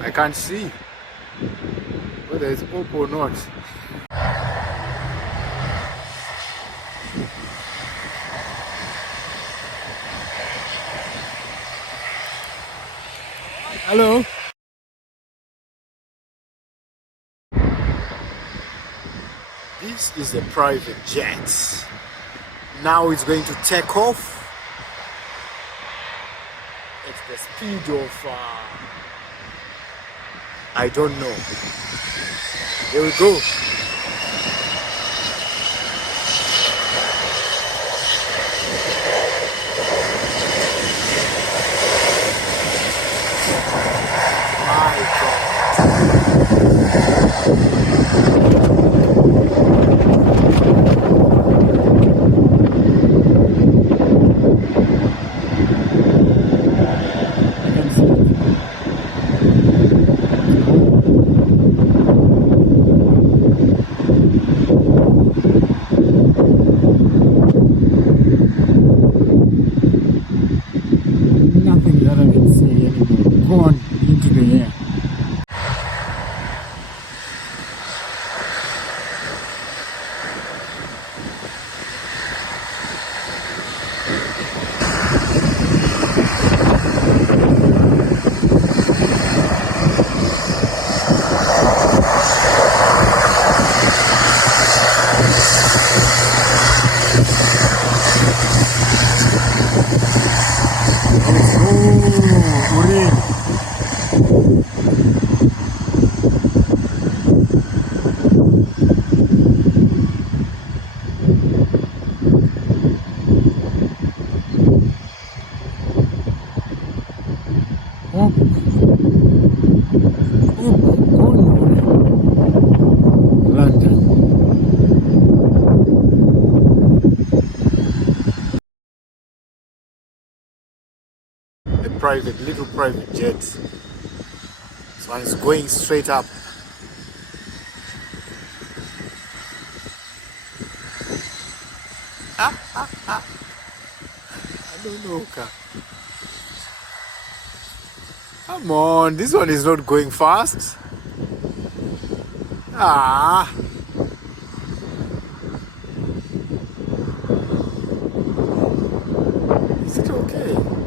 I can't see whether it's up or not. Hello? This is a private jet. Now it's going to take off. It's the speed of, I don't know. Here we go. My nothing that I can see anymore. Go on into the air. Little private jet. This one is going straight up. I don't know, car. Come on, this one is not going fast. Ah. Is it okay?